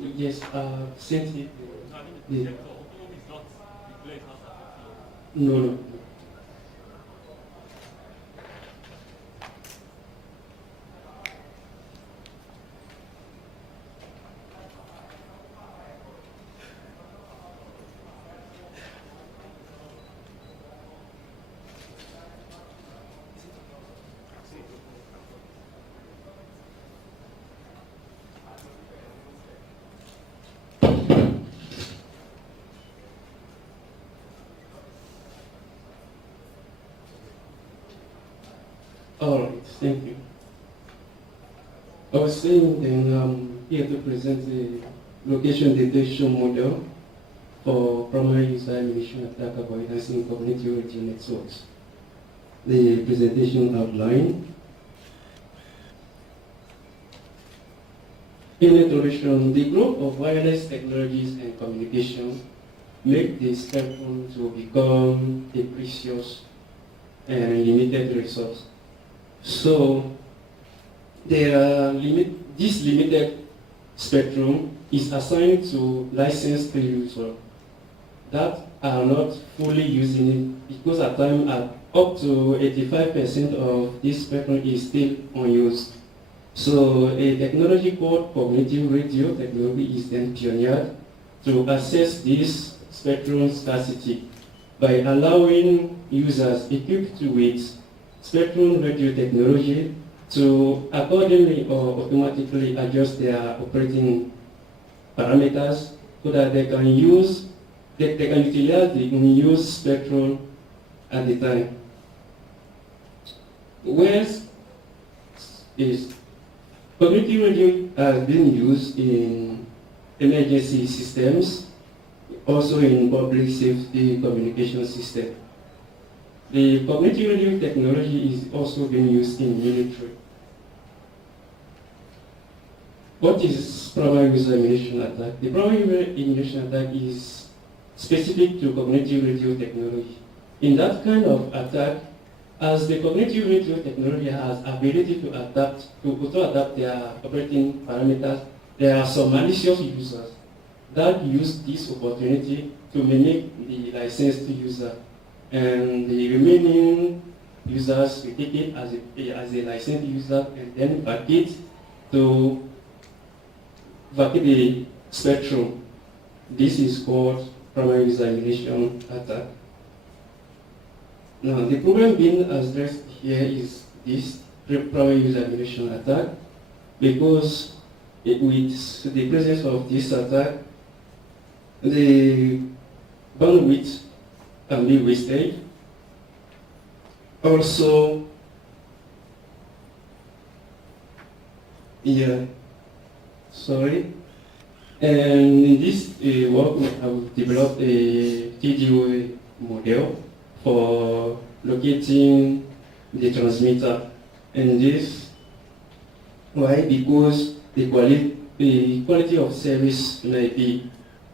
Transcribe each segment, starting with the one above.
Yes, sent it. No, I mean the Yeah. projector. Home is not the glare it has affected. No, no. All right, thank you. I was saying then here to present the location detection model for primary user emulation attack avoidance in community radio networks. The presentation outline. In introduction, the growth of wireless technologies and communication make the spectrum to become a precious and limited resource. So this limited spectrum is assigned to licensed users that are not fully using it because at times up to 85% of this spectrum is still unused. So a technology called cognitive radio technology is then pioneered to assess this spectrum scarcity by allowing users equipped with spectrum radio technology to accordingly or automatically adjust their operating parameters so that they can utilize the unused spectrum at the time. Where is cognitive radio has been used in emergency systems, also in public safety communication system. The cognitive radio technology is also being used in military. What is primary user emulation attack? The primary user emulation attack is specific to cognitive radio technology. In that kind of attack, as the cognitive radio technology has ability to auto-adapt their operating parameters, there are some malicious users that use this opportunity to mimic the licensed user. And the remaining users will take it as a licensed user and then vacate the spectrum. This is called primary user emulation attack. Now, the problem being addressed here is this primary user emulation attack because with the presence of this attack, the bandwidth can be wasted. Also, and in this work, we have developed a TDO model for locating the transmitter. And this, why? Because the quality of service may be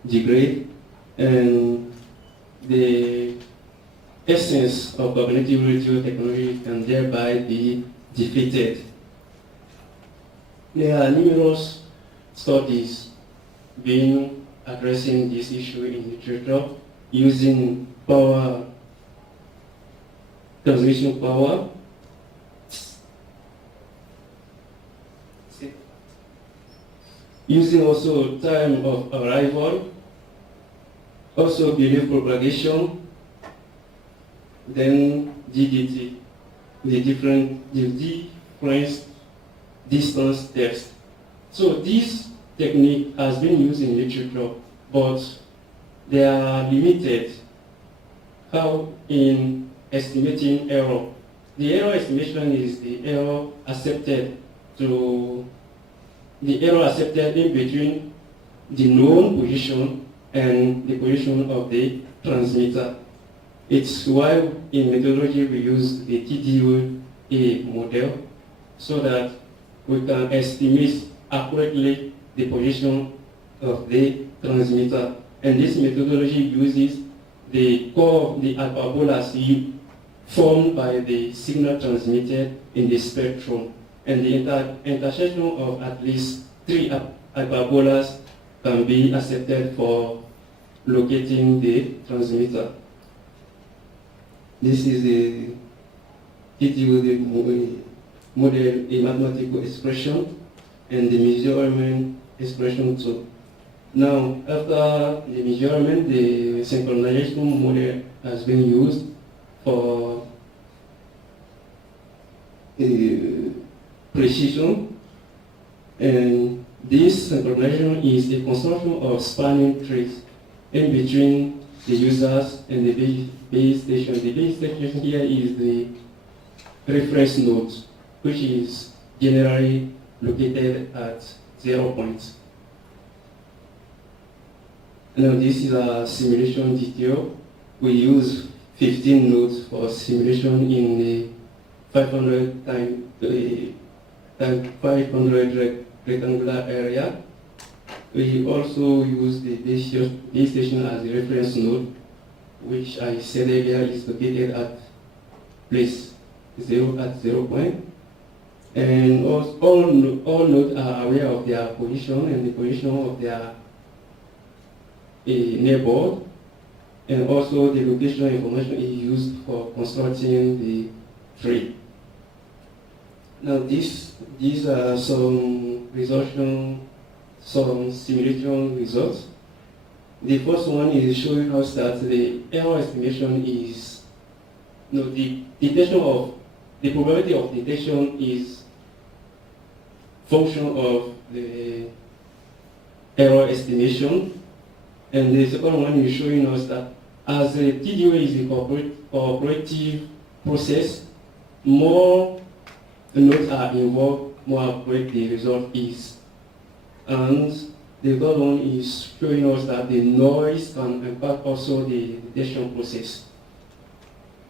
degraded and the essence of cognitive radio technology can thereby be defeated. There are numerous studies being addressing this issue in literature using transmission power, using also time of arrival, also belief propagation, then DDT, the different distance test. So this technique has been used in literature, but they are limited in estimating error. The error estimation is the error accepted in between the known position and the position of the transmitter. It's why in methodology we use the TDOA model so that we can estimate accurately the position of the transmitter. And this methodology uses the hyperbolas formed by the signal transmitted in the spectrum. And the intersection of at least 3 hyperbolas can be accepted for locating the transmitter. This is a TTO model, a mathematical expression, and the measurement expression too. Now, after the measurement, the synchronization model has been used for precision, and this synchronization is a consortium of spanning trees in between the users and the base station. The base station here is the reference node, which is generally located at 0 points. Now this is a simulation detail. We use 15 nodes for simulation in the 500 times 500 rectangular area. We also use the base station as a reference node, which I said earlier is located at place 0 point. And all nodes are aware of their position and the position of their neighbor, and also the location information is used for constructing the tree. Now these are some simulation results. The first one is showing us that the error estimation is, the probability of detection is function of the error estimation. And the second one is showing us that as the TDO is a cooperative process, more nodes are involved, more accurate the result is. And the third one is showing us that the noise can impact also the detection process.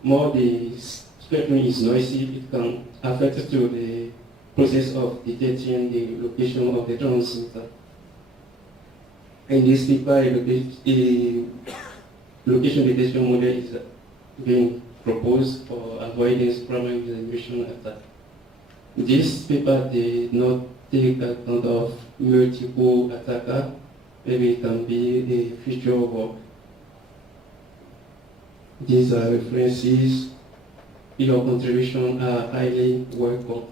More the spectrum is noisy, it can affect to the process of detecting the location of the transmitter. In this paper, a location detection model is being proposed for avoidance primary examination attack. This paper did not take account of multiple attacker. Maybe it can be a future work. These are references. Your contribution are highly welcome.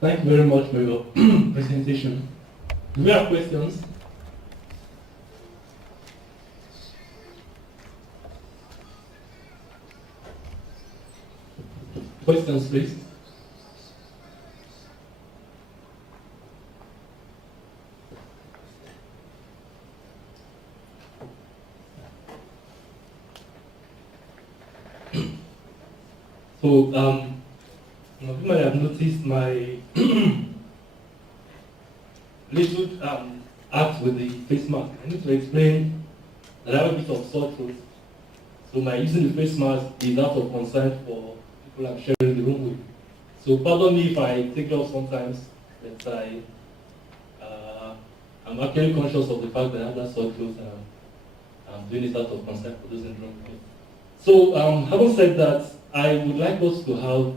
Thank you very much for your presentation. Do we have questions? Questions, please. So, you might have noticed my little act with the face mask. I need to explain that I have a bit of sore throat. So my using the face mask is out of concern for people I'm sharing the room with. So pardon me if I take it off sometimes, but I'm actually conscious of the fact that I have that sore throat and I'm doing it out of concern for those in the room. So having said that, I would like us to have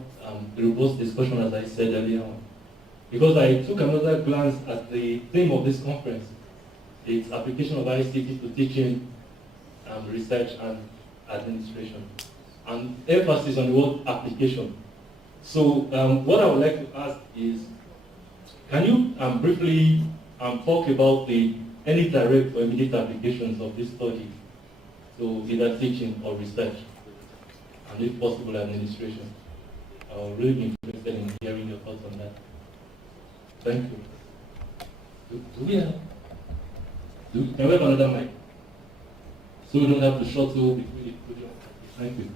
a robust discussion, as I said earlier on, because I took another glance at the theme of this conference, its application of ICT to teaching, research and administration, and emphasis on the word application. So what I would like to ask is, can you briefly talk about any direct or immediate applications of this study to either teaching or research, and if possible, administration? I would really be interested in hearing your thoughts on that. Thank you. Do we have? Can we have another mic? So we don't have to shuttle between the podium. Thank you.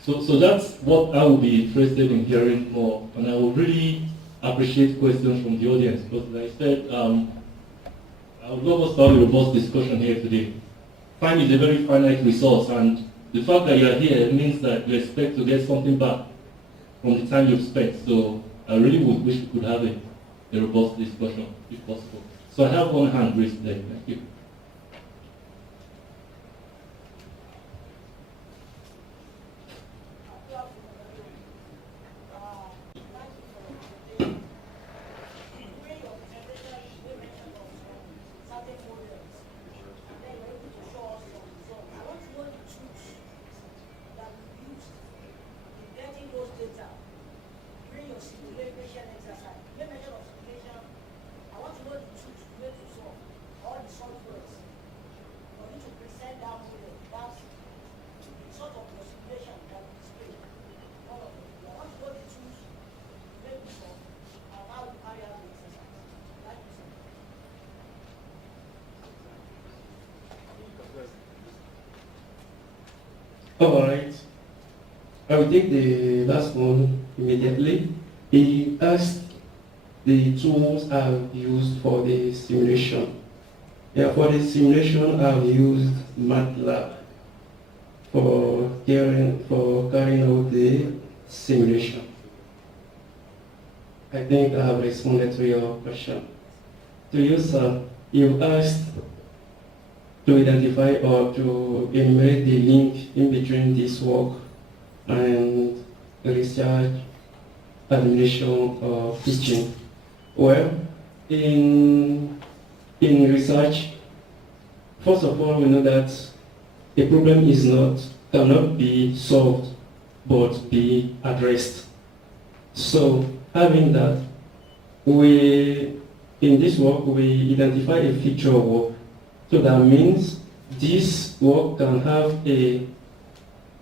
So that's what I would be interested in hearing more, and I would really appreciate questions from the audience, because as I said, I would love us to have a robust discussion here today. Time is a very finite resource, and the fact that you are here means that you expect to get something back. from the time you've spent. So I really would wish we could have a robust discussion if possible. So I have one hand raised there. Thank you. All right. I will take the last one immediately. He asked the tools I've used for the simulation. Yeah, for the simulation, I've used MATLAB for carrying out the simulation. I think I have responded to your question. To you, sir, you asked to identify or to enumerate the link in between this work and research, administration, or teaching. Well, in research, first of all, we know that a problem cannot be solved, but be addressed. So, having that, in this work, we identify a feature of work. So that means this work can have a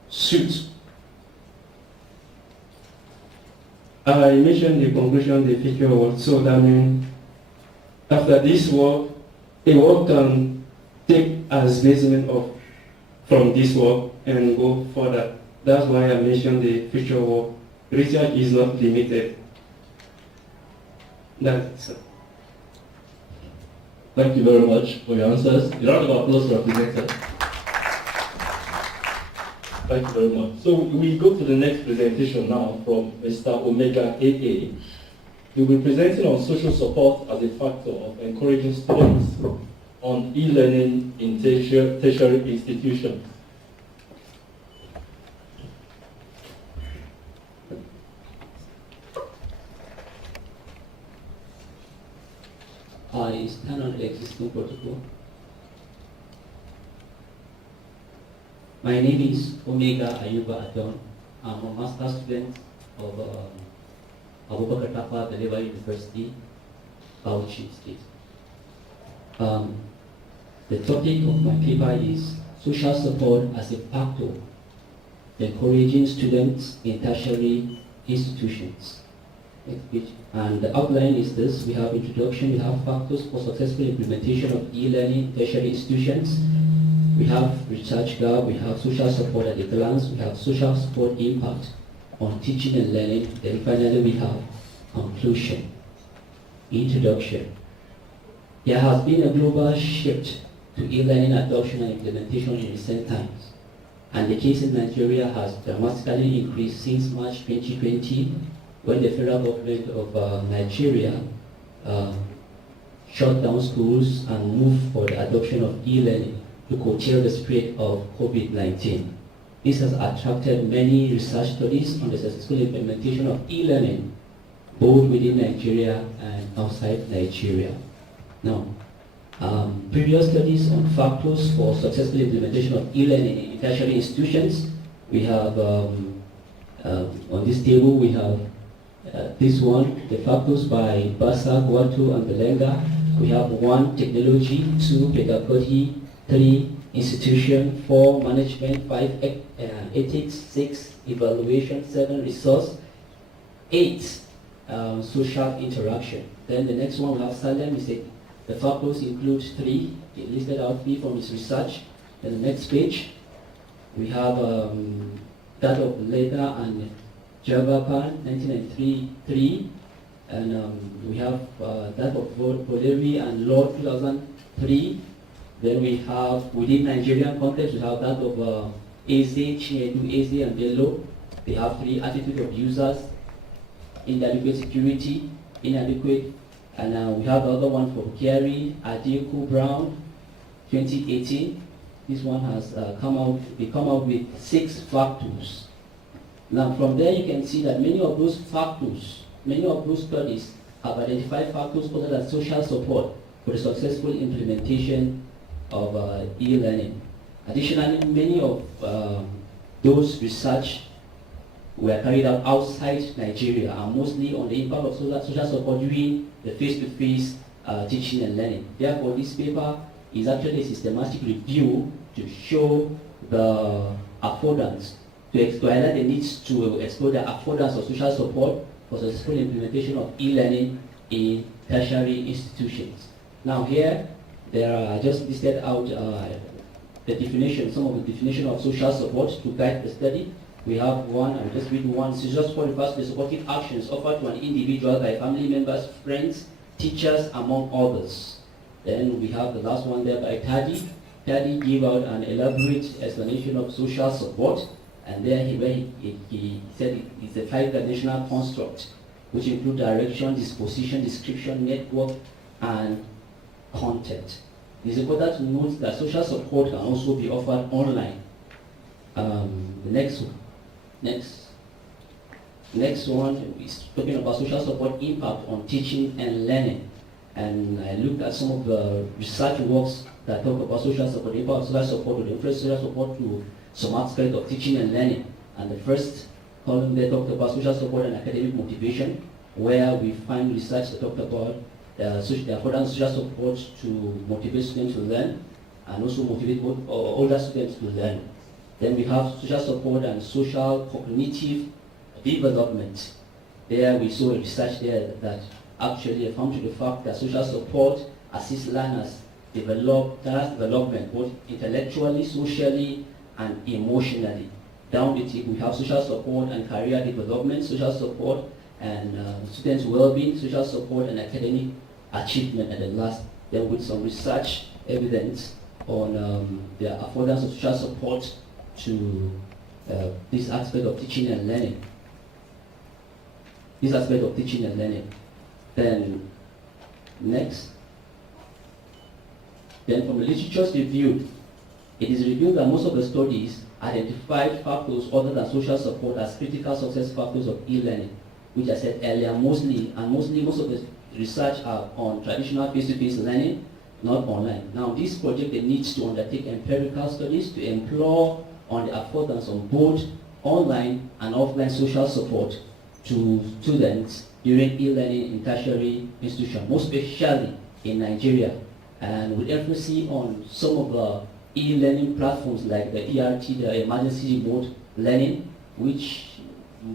suit. I mentioned the conclusion, the feature work. So that means after this work, a work can take as basement from this work and go further. That's why I mentioned the feature work. Research is not limited. That's it. Thank you very much for your answers. A round of applause for our presenter. Thank you very much. So we go to the next presentation now from Mr. Omega AA. He will be presenting on social support as a factor of encouraging students on e-learning in tertiary institutions. I stand on the existing protocol. My name is Omega Ayuba Adon. I'm a master's student of AICTTRA Beleva University, Bauchi State. The topic of my paper is social support as a factor encouraging students in tertiary institutions. Next page. And the outline is this. We have introduction, we have factors for successful implementation of e-learning in tertiary institutions. We have research gap, we have social support at a glance, we have social support impact on teaching and learning. Then finally we have conclusion. Introduction. There has been a global shift to e-learning adoption and implementation in recent times. And the case in Nigeria has dramatically increased since March 2020, when the federal government of Nigeria shut down schools and moved for the adoption of e-learning to curtail the spread of COVID-19. This has attracted many research studies on the successful implementation of e-learning, both within Nigeria and outside Nigeria. Now, previous studies on factors for successful implementation of e-learning in tertiary institutions, we have, on this table, we have this one, the factors by Basa, Guato, and Belenga. We have 1, technology, 2, pedagogy, 3, institution, 4, management, 5, ethics, 6, evaluation, 7, resource, 8, social interaction. Then the next one we have Salem, is the factors include 3, he listed out 3 from his research. Then the next page, we have that of Leda and Javapan, 1993, and we have that of Bolevi and Lord, 2003. Then we have, within Nigerian context, we have that of Eze, Chinedu, Eze, and Bello, They have three: attitude of users, inadequate security, inadequate, and we have the other one from Gary Adeku Brown, 2018. This one has come out with 6 factors. Now from there you can see that many of those studies have identified factors other than social support for the successful implementation of e-learning. Additionally, many of those research were carried out outside Nigeria and mostly on the impact of social support during the face-to-face teaching and learning. Therefore, this paper is actually a systematic review to show the affordance, to highlight the needs to explore the affordance of social support for successful implementation of e-learning in tertiary institutions. Now here, there are just listed out the definition, some of the definition of social support to guide the study. We have one, I'll just read one. Social support refers to the supportive actions offered to an individual by family members, friends, teachers, among others. Then we have the last one there by Tadi. Tadi gave out an elaborate explanation of social support, and there he said it's a 5-dimensional construct, which include direction, disposition, description, network, and content. It is important to note that social support can also be offered online. The next one is talking about social support impact on teaching and learning. And I looked at some of the research works that talk about social support, the impact of social support, or the influence of social support to some aspect of teaching and learning. And the first column there talked about social support and academic motivation, where we find research that talked about the affordance social support to motivate students to learn, and also motivate older students to learn. Then we have social support and social cognitive development. There we saw research there that actually found to the fact that social support assists learners development both intellectually, socially, and emotionally. Down the tip, we have social support and career development, social support and students' well-being, social support and academic achievement at the last. Then with some research evidence on the affordance of social support to this aspect of teaching and learning. Then next. Then from the literature's review, it is revealed that most of the studies identified factors other than social support as critical success factors of e-learning, which I said earlier, mostly most of the research are on traditional face-to-face learning, not online. Now this project needs to undertake empirical studies to implore on the affordance of both online and offline social support to students during e-learning in tertiary institutions, most especially in Nigeria, and with emphasis on some of the e-learning platforms like the ERT, the emergency remote learning, which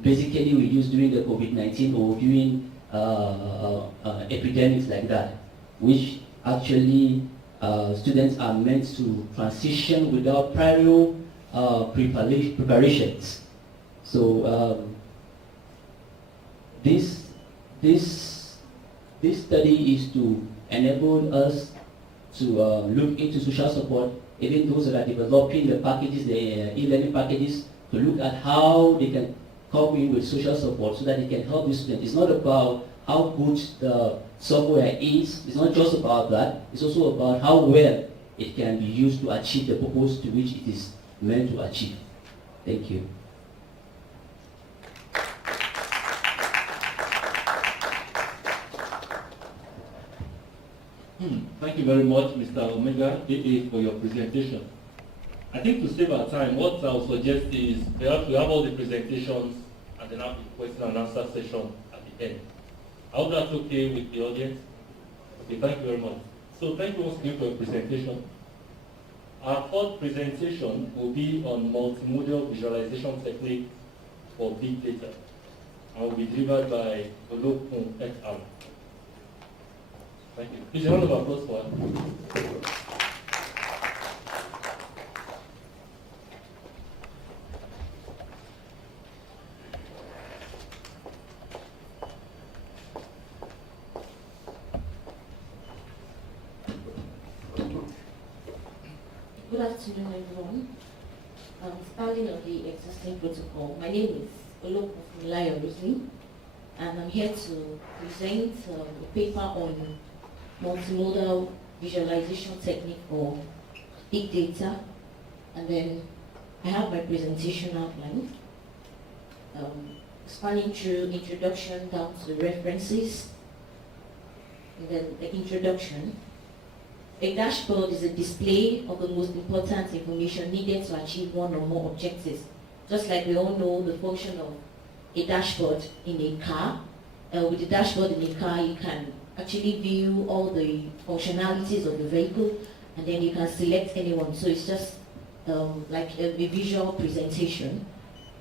basically we use during the COVID-19 or during epidemics like that, which actually students are meant to transition without prior preparations. So this study is to enable us to look into social support, even those that are developing the packages, the e-learning packages, to look at how they can come in with social support so that they can help the students. It's not about how good the software is, it's not just about that, it's also about how well it can be used to achieve the purpose to which it is meant to achieve. Thank you. Thank you very much, Mr. Omega, AA, for your presentation. I think to save our time, what I'll suggest is perhaps we have all the presentations and then have the question and answer session at the end. I hope that's okay with the audience. Okay, thank you very much. So thank you once again for your presentation. Our fourth presentation will be on multimodal visualization technique for big data and will be delivered by Olokun XR. Thank you. Please, a round of applause for her. Good afternoon, everyone. Standing on the existing protocol, my name is Olokun Rosie, and I'm here to present a paper on multimodal visualization technique for big data, and then I have my presentation outline, spanning through introduction down to references, and then the introduction. A dashboard is a display of the most important information needed to achieve one or more objectives. Just like we all know the function of a dashboard in a car. With the dashboard in a car, you can actually view all the functionalities of the vehicle, and then you can select anyone. So it's just like a visual presentation.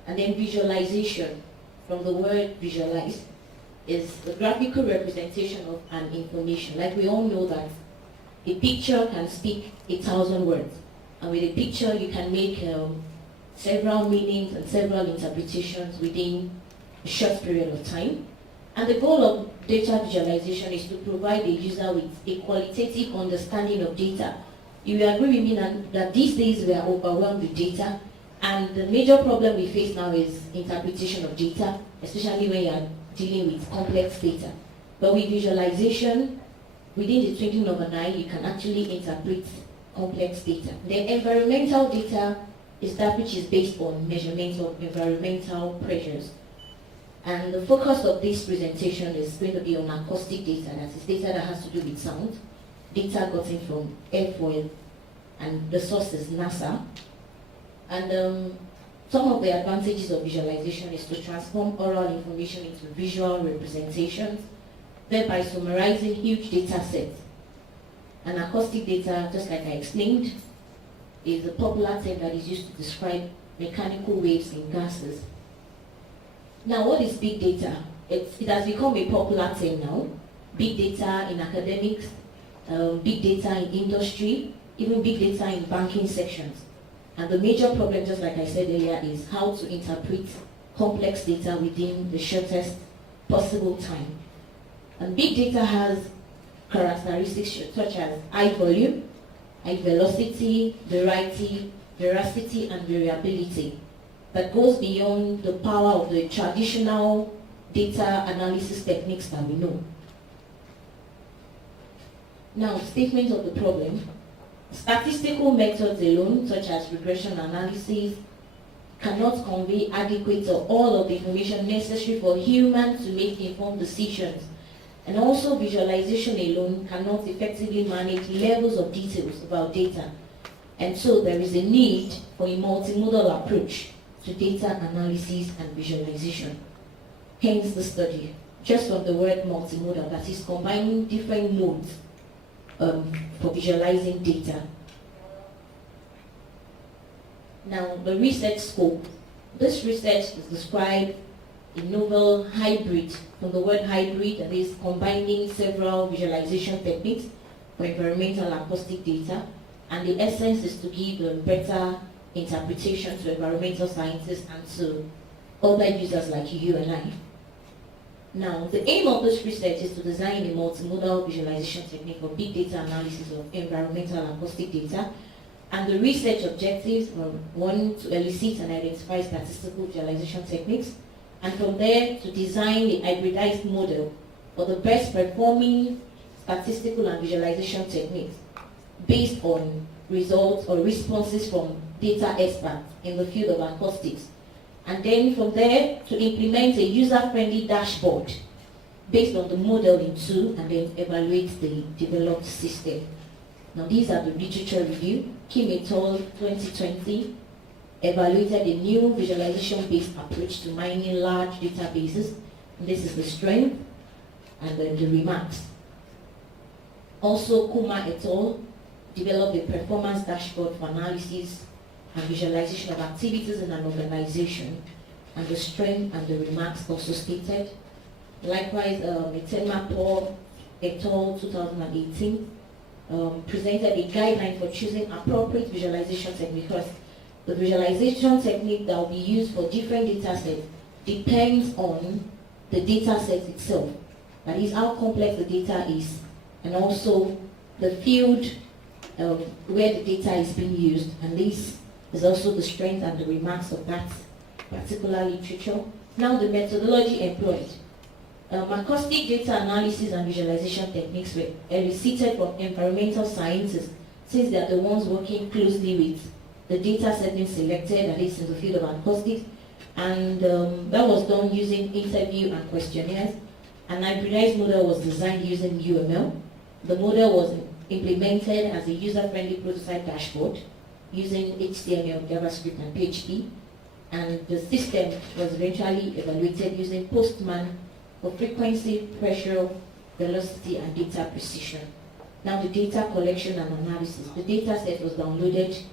And then visualization, from the word visualize, is the graphical representation of an information. Like we all know that a picture can speak 1,000 words, and with a picture you can make several meanings and several interpretations within a short period of time. And the goal of data visualization is to provide the user with a qualitative understanding of data. You will agree with me that these days we are overwhelmed with data, and the major problem we face now is interpretation of data, especially when you are dealing with complex data. But with visualization, within the twinkling of an eye, you can actually interpret complex data. The environmental data is that which is based on measurements of environmental pressures. And the focus of this presentation is going to be on acoustic data, that is data that has to do with sound, data gotten from airfoil, and the source is NASA. And some of the advantages of visualization is to transform oral information into visual representations, thereby summarizing huge data sets. And acoustic data, just like I explained, is a popular term that is used to describe mechanical waves in gases. Now, what is big data? It has become a popular term now. Big data in academics, big data in industry, even big data in banking sections. And the major problem, just like I said earlier, is how to interpret complex data within the shortest possible time. And big data has characteristics such as high volume, high velocity, variety, veracity, and variability that goes beyond the power of the traditional data analysis techniques that we know. Now, statement of the problem. Statistical methods alone, such as regression analysis, cannot convey adequate or all of the information necessary for humans to make informed decisions. And also visualization alone cannot effectively manage levels of details about data. And so there is a need for a multimodal approach to data analysis and visualization. Hence the study, just from the word multimodal, that is combining different modes for visualizing data. Now, the research scope. This research is described a novel hybrid, from the word hybrid, that is combining several visualization techniques for environmental acoustic data, and the essence is to give a better interpretation to environmental scientists and to other users like you and I. Now, the aim of this research is to design a multimodal visualization technique for big data analysis of environmental acoustic data, and the research objectives are: one, to elicit and identify statistical visualization techniques, and from there to design a hybridized model for the best performing statistical and visualization techniques based on results or responses from data experts in the field of acoustics. And then from there to implement a user-friendly dashboard based on the model in two, and then evaluate the developed system. Now, these are the literature review. Kim et al. 2020 evaluated a new visualization-based approach to mining large databases. And this is the strength and then the remarks. Also, Kuma et al. Developed a performance dashboard for analysis and visualization of activities in an organization, and the strength and the remarks also stated. Likewise, Etema Paul et al. 2018 presented a guideline for choosing appropriate visualization technique, because the visualization technique that will be used for different data sets depends on the data set itself. That is how complex the data is, and also the field where the data is being used, and this is also the strength and the remarks of that particular literature. Now the methodology employed. Acoustic data analysis and visualization techniques were elicited from environmental scientists, since they are the ones working closely with the data set being selected, at least in the field of acoustics. And that was done using interview and questionnaires. An hybridized model was designed using UML. The model was implemented as a user-friendly prototype dashboard using HTML, JavaScript, and PHP. And the system was eventually evaluated using Postman for frequency, pressure, velocity, and data precision. Now the data collection and analysis. The data set was downloaded.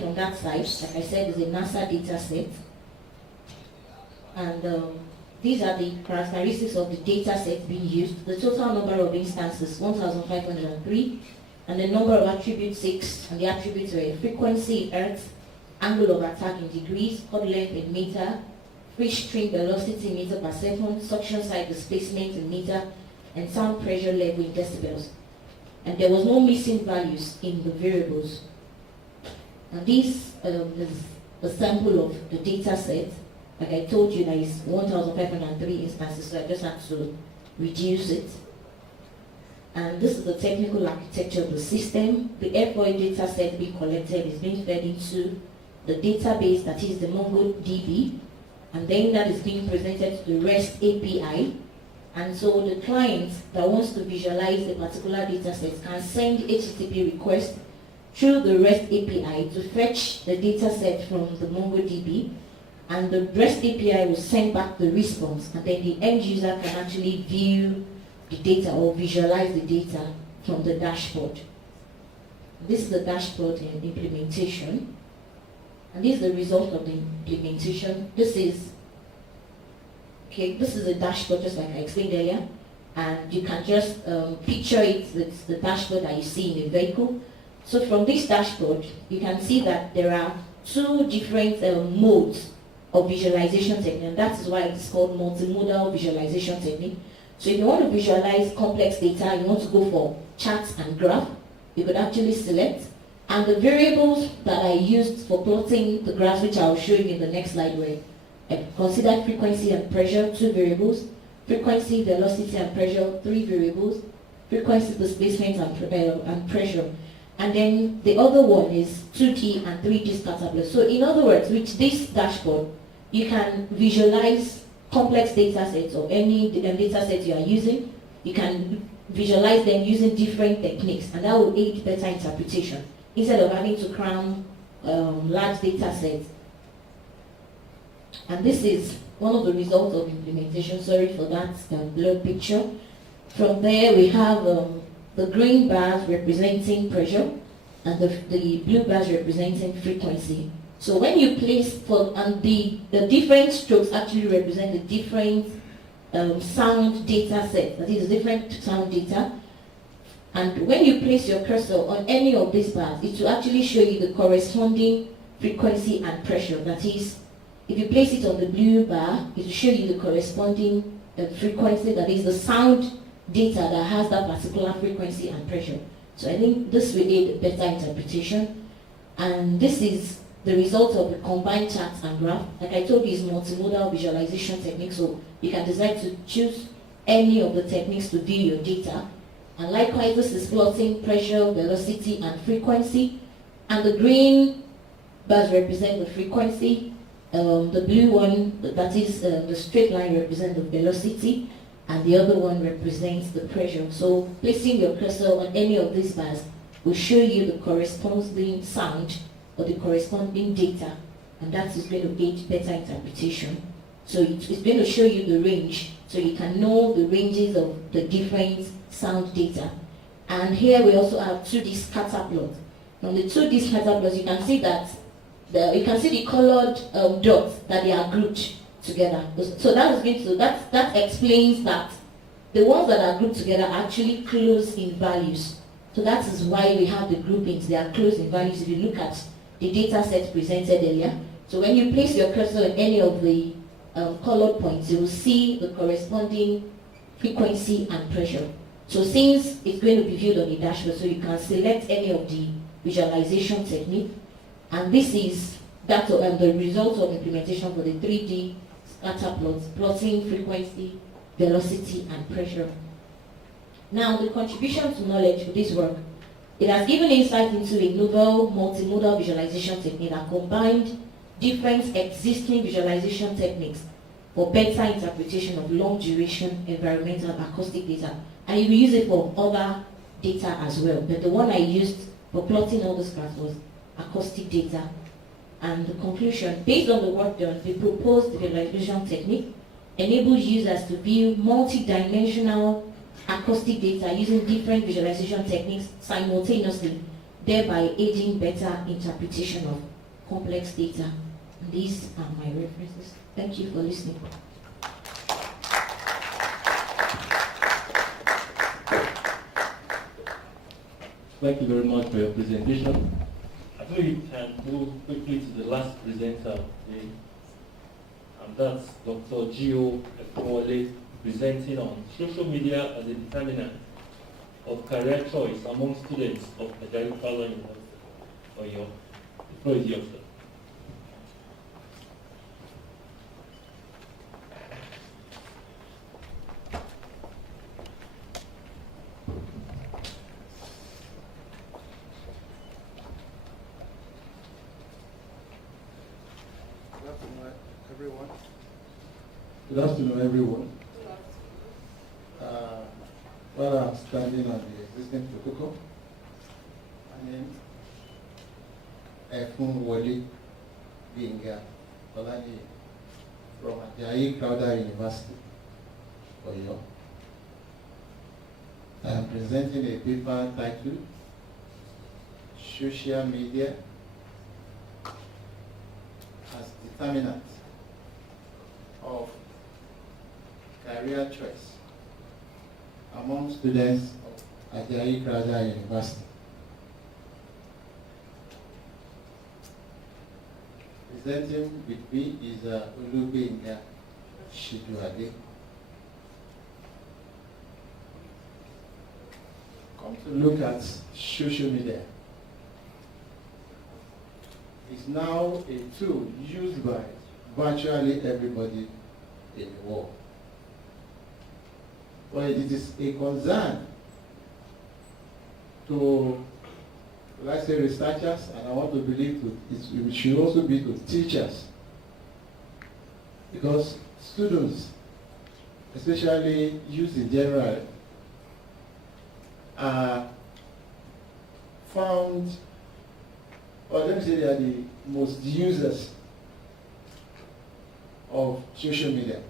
From that site. Like I said, it's a NASA data set. And these are the characteristics of the data set being used. The total number of instances, 1,503, and the number of attributes, 6, and the attributes were frequency in Hertz, angle of attack in degrees, chord length in meter, free string velocity meter per second, suction side displacement in meter, and sound pressure level in decibels. And there was no missing values in the variables. And this is a sample of the data set. Like I told you, there is 1,503 instances, so I just had to reduce it. And this is the technical architecture of the system. The F4 data set being collected is being fed into the database, that is the MongoDB, and then that is being presented to the REST API. And so the client that wants to visualize a particular data set can send HTTP request through the REST API to fetch the data set from the MongoDB, and the REST API will send back the response, and then the end user can actually view the data or visualize the data from the dashboard. This is the dashboard in implementation, and this is the result of the implementation. This is a dashboard, just like I explained earlier, and you can just picture it with the dashboard that you see in a vehicle. So from this dashboard, you can see that there are two different modes of visualization technique, and that is why it's called multimodal visualization technique. So if you want to visualize complex data, you want to go for charts and graph, you could actually select. And the variables that I used for plotting the graphs, which I'll show you in the next slide, were considered frequency and pressure, 2 variables, frequency, velocity, and pressure, 3 variables, frequency, displacement, and pressure. And then the other one is 2D and 3D scatter plots. So in other words, with this dashboard, you can visualize complex data sets or any data set you are using. You can visualize them using different techniques, and that will aid better interpretation instead of having to cram large data sets. And this is one of the results of implementation. Sorry for that blurred picture. From there, we have the green bars representing pressure and the blue bars representing frequency. So when you place the different strokes actually represent the different sound data set, that is different sound data. And when you place your cursor on any of these bars, it will actually show you the corresponding frequency and pressure. That is, if you place it on the blue bar, it will show you the corresponding frequency, that is the sound data that has that particular frequency and pressure. So I think this will aid better interpretation. And this is the result of the combined charts and graph. Like I told you, is multimodal visualization technique, so you can decide to choose any of the techniques to view your data. And likewise, this is plotting pressure, velocity, and frequency. And the green bars represent the frequency. The blue one, that is the straight line, represents the velocity, and the other one represents the pressure. So placing your cursor on any of these bars will show you the corresponding sound or the corresponding data, and that is going to aid better interpretation. So it's going to show you the range, so you can know the ranges of the different sound data. And here we also have 2D scatter plot. On the 2D scatter plots, you can see that you can see the colored dots that they are grouped together. So that explains that the ones that are grouped together are actually close in values. So that is why we have the groupings. They are close in values if you look at the data set presented earlier. So when you place your cursor on any of the colored points, you will see the corresponding frequency and pressure. So since it's going to be viewed on the dashboard, so you can select any of the visualization technique, and this is the result of implementation for the 3D scatter plots, plotting frequency, velocity, and pressure. Now, the contribution to knowledge for this work, it has given insight into a novel multimodal visualization technique that combined different existing visualization techniques for better interpretation of long-duration environmental acoustic data. And you will use it for other data as well. But the one I used for plotting all those graphs was acoustic data. And the conclusion, based on the work done, the proposed visualization technique enables users to view multi-dimensional acoustic data using different visualization techniques simultaneously, thereby aiding better interpretation of complex data. And these are my references. Thank you for listening. Thank you very much for your presentation. I think we can move quickly to the last presenter of today, and that's Dr. Gio Efewole, presenting on social media as a determinant of career choice among students of AICTTRA University. The floor is yours, sir. Good afternoon, everyone. While I'm standing on the existing protocol, my name is Efewole Olani from AICTTRA University, Oyo. I am presenting a paper titled Social Media as Determinant of Career Choice among students at AICTTRA University. Presenting with me is Olubenga Shiduade. Come to look at social media. It's now a tool used by virtually everybody in the world. But it is a concern to, let's say, researchers, and I want to believe it should also be to teachers. Because students, especially youth in general, are found, or let me say they are the most users of social media.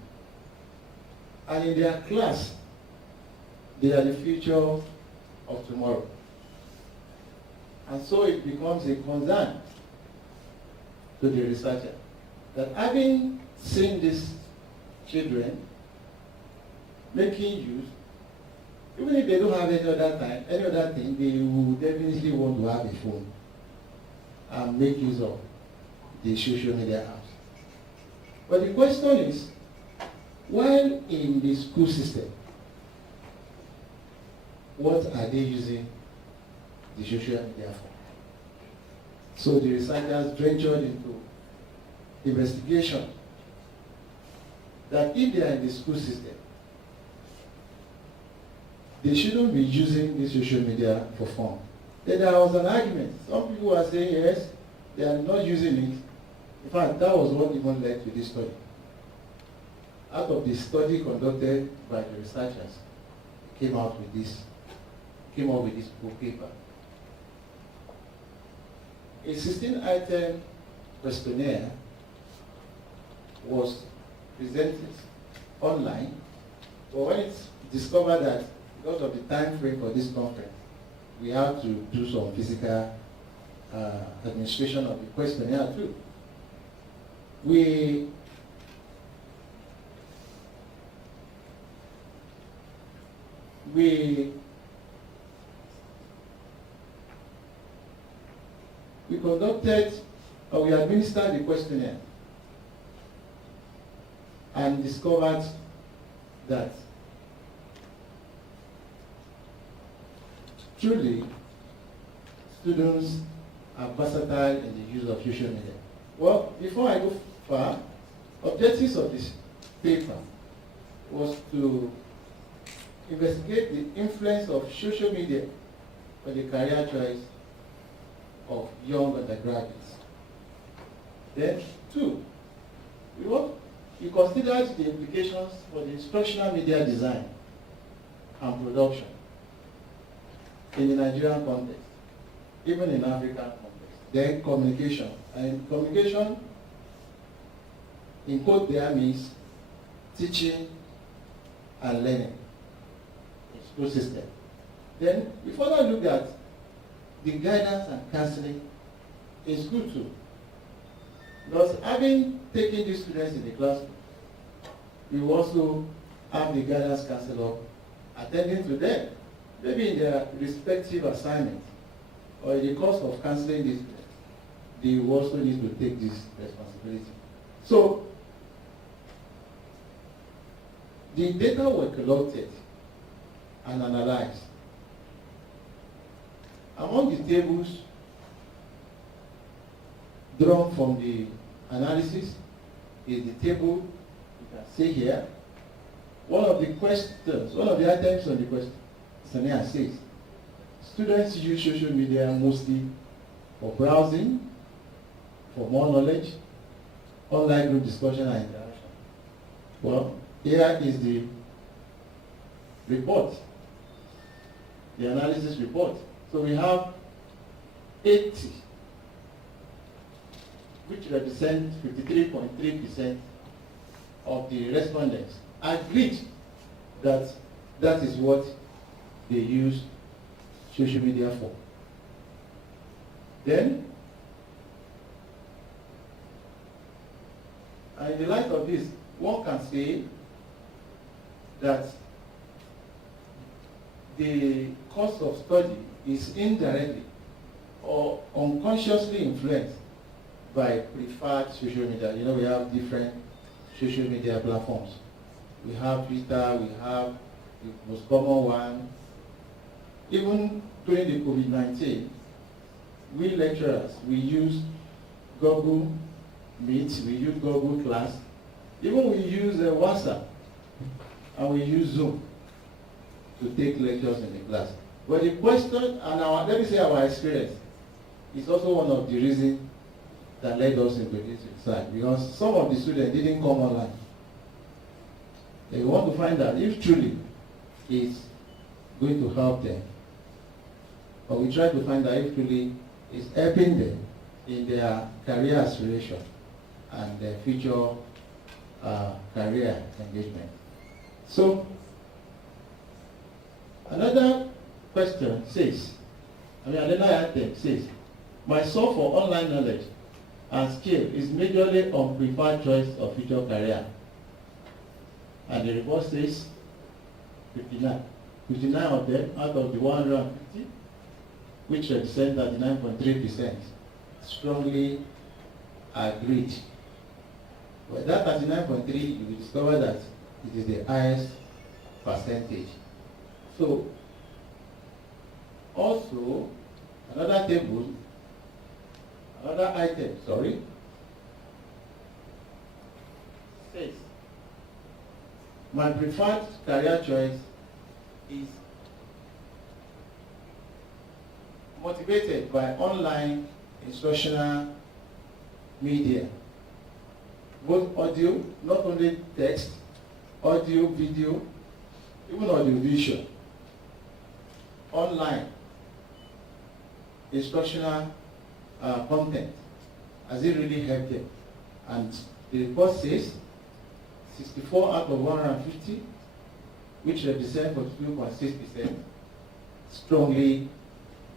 And in their class, they are the future of tomorrow. And so it becomes a concern to the researcher that having seen these children making use, even if they don't have any other thing, they will definitely want to have a phone and make use of the social media apps. But the question is, while in the school system, what are they using the social media for? So the researchers ventured into investigation that if they are in the school system, they shouldn't be using the social media for fun. Then there was an argument. Some people were saying yes, they are not using it. In fact, that was what even led to this study. Out of the study conducted by the researchers, came up with this paper. A 16-item questionnaire was presented online, but when it's discovered that because of the time frame for this conference, we have to do some physical administration of the questionnaire too. We conducted, or we administered the questionnaire and discovered that truly students are versatile in the use of social media. Well, before I go far, objectives of this paper was to investigate the influence of social media on the career choice of young undergraduates. Then, two, we considered the implications for the instructional media design and production in the Nigerian context, even in African context. Then communication. And communication, in quote there, means teaching and learning in school system. Then we further look at the guidance and counseling in school too. Because having taken these students in the classroom, we also have the guidance counselor attending to them, maybe in their respective assignments or in the course of counseling these students. They also need to take this responsibility. So, the data were collected and analyzed. Among the tables drawn from the analysis is the table you can see here. One of the items on the questionnaire says, students use social media mostly for browsing, for more knowledge, online group discussion and interaction. Well, here is the report, the analysis report. So we have 80, which represent 53.3% of the respondents, agreed that that is what they use social media for. Then, and in the light of this, one can say that the course of study is indirectly or unconsciously influenced by preferred social media. You know, we have different social media platforms. We have Twitter, we have the most common one. Even during the COVID-19, we lecturers, we use Google Meet, we use Google Class, even we use WhatsApp, and we use Zoom to take lectures in the class. But the question, and let me say our experience, is also one of the reasons that led us into this research, because some of the students didn't come online. They want to find out if truly it's going to help them. But we try to find out if truly it's helping them in their career aspiration and their future career engagement. So, another question says, another item says, my source for online knowledge and skill is majorly on preferred choice of future career. And the report says 59. 59 of them out of the 150, which represent 39.3%, strongly agreed. But that 39.3, you will discover that it is the highest percentage. So, also, another table, another item, says, my preferred career choice is motivated by online instructional media, both audio, not only text, audio, video, even audio visual, online instructional content. Has it really helped them? And the report says 64 out of 150, which represent 42.6%, strongly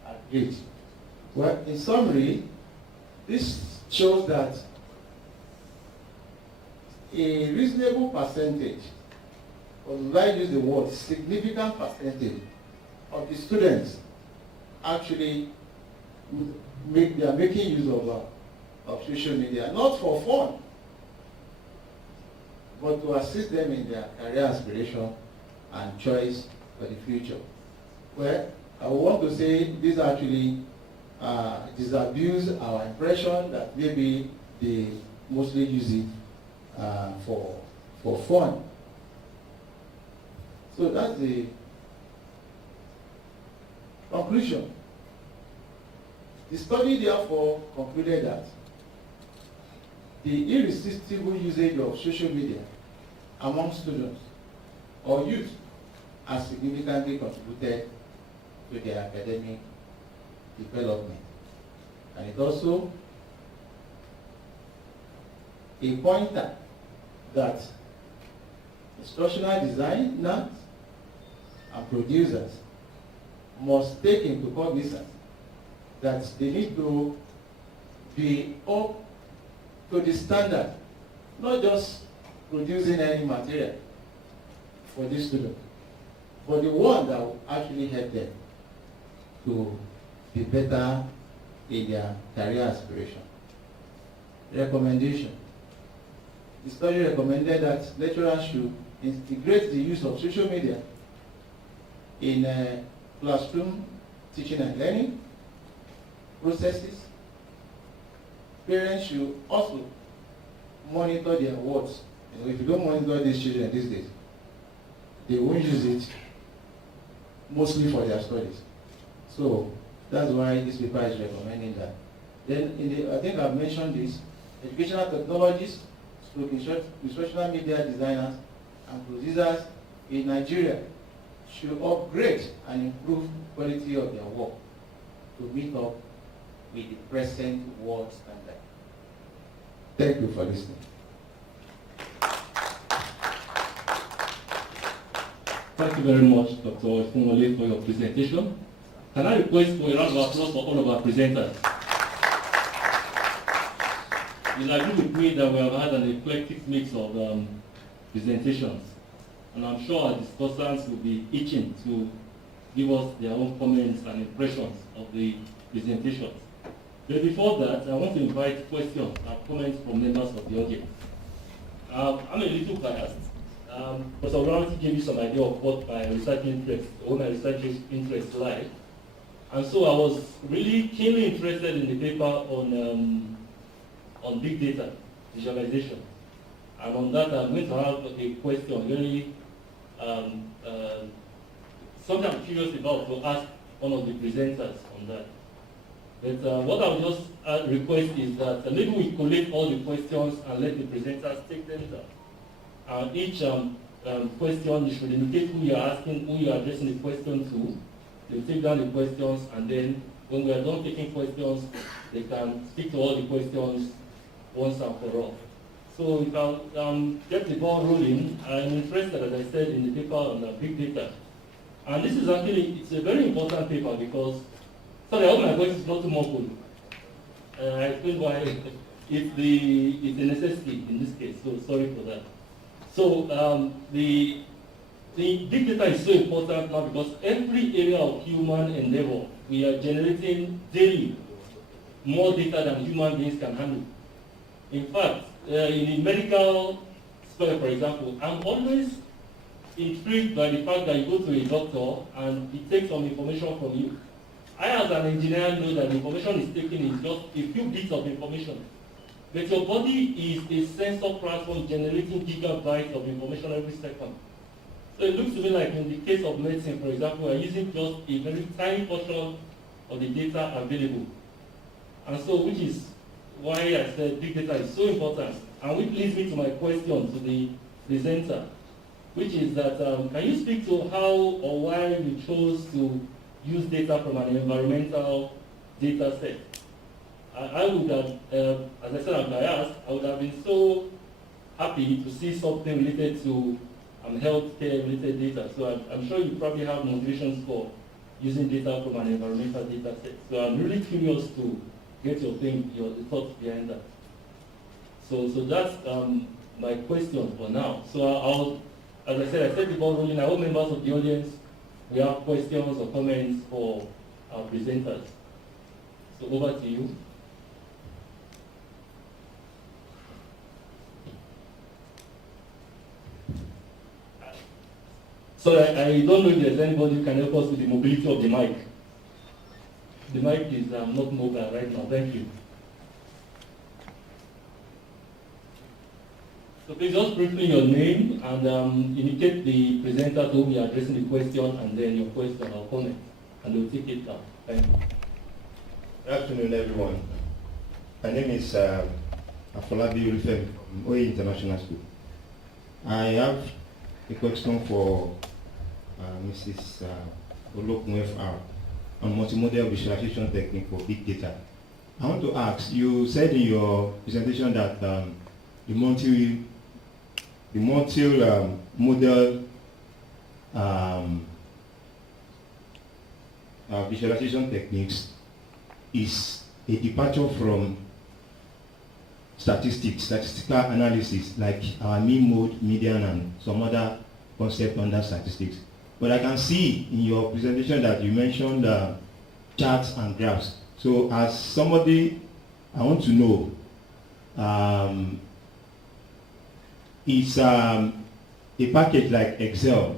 agreed. Well, in summary, this shows that a reasonable percentage, or would I use the word significant percentage, of the students actually they are making use of social media, not for fun, but to assist them in their career aspiration and choice for the future. Well, I want to say this actually disabuse our impression that maybe they mostly use it for fun. So that's the conclusion. The study therefore concluded that the irresistible usage of social media among students or youth has significantly contributed to their academic development. And it also a pointer that instructional designers and producers must take into cognizance that they need to be up to the standard, not just producing any material for these students, but the one that will actually help them to be better in their career aspiration. Recommendation. The study recommended that lecturers should integrate the use of social media in classroom teaching and learning processes. Parents should also monitor their words. You know, if you don't monitor these children these days, they won't use it mostly for their studies. So that's why this paper is recommending that. Then I think I've mentioned this, educational technologists, instructional media designers and producers in Nigeria should upgrade and improve quality of their work to meet up with the present world standard. Thank you for listening. Thank you very much, Dr. Ofunwole, for your presentation. Can I request for a round of applause for all of our presenters? You'll agree with me that we have had an eclectic mix of presentations, and I'm sure our discussants will be itching to give us their own comments and impressions of the presentations. But before that, I want to invite questions and comments from members of the audience. I'm a little biased. Professor Oramati gave you some idea of what my research interests lie. And so I was really keenly interested in the paper on big data visualization. And on that, I'm going to have a question, really something I'm curious about to ask one of the presenters on that. But what I would just request is that maybe we collect all the questions and let the presenters take them down. Each question, you should indicate who you are asking, who you are addressing the question to. They will take down the questions, and then when we are done taking questions, they can speak to all the questions once and for all. So if I get the ball rolling, I'm interested, as I said, in the paper on big data. And this is actually, it's a very important paper because, sorry, I hope my voice is not too muffled. I explain why it's a necessity in this case, so sorry for that. So the big data is so important now because every area of human endeavor, we are generating daily more data than human beings can handle. In fact, in the medical sphere, for example, I'm always intrigued by the fact that you go to a doctor and he takes some information from you. I, as an engineer, know that the information is taken is just a few bits of information. But your body is a sensor platform generating gigabytes of information every second. So it looks to me like in the case of medicine, for example, we're using just a very tiny portion of the data available. And so, which is why I said big data is so important. And which leads me to my question to the presenter, which is that can you speak to how or why we chose to use data from an environmental data set? I would have, as I said, I'm biased, I would have been so happy to see something related to healthcare related data. So I'm sure you probably have motivations for using data from an environmental data set. So I'm really curious to get your thoughts behind that. So that's my question for now. So as I said, I set the ball rolling. I hope members of the audience, we have questions or comments for our presenters. So over to you. So I don't know if there's anybody who can help us with the mobility of the mic. The mic is not mobile right now. Thank you. So please just briefly your name and indicate the presenter to whom you are addressing the question and then your question or comment, and we'll take it down. Thank you. Good afternoon, everyone. My name is Afolabi Ulufemi from OE International School. I have a question for Mrs. Olokun FR on multimodal visualization technique for big data. I want to ask, you said in your presentation that the multi-modal visualization techniques is a departure from statistical analysis, like our mean, mode, median, and some other concept under statistics. But I can see in your presentation that you mentioned charts and graphs. So as somebody, I want to know, is a package like Excel,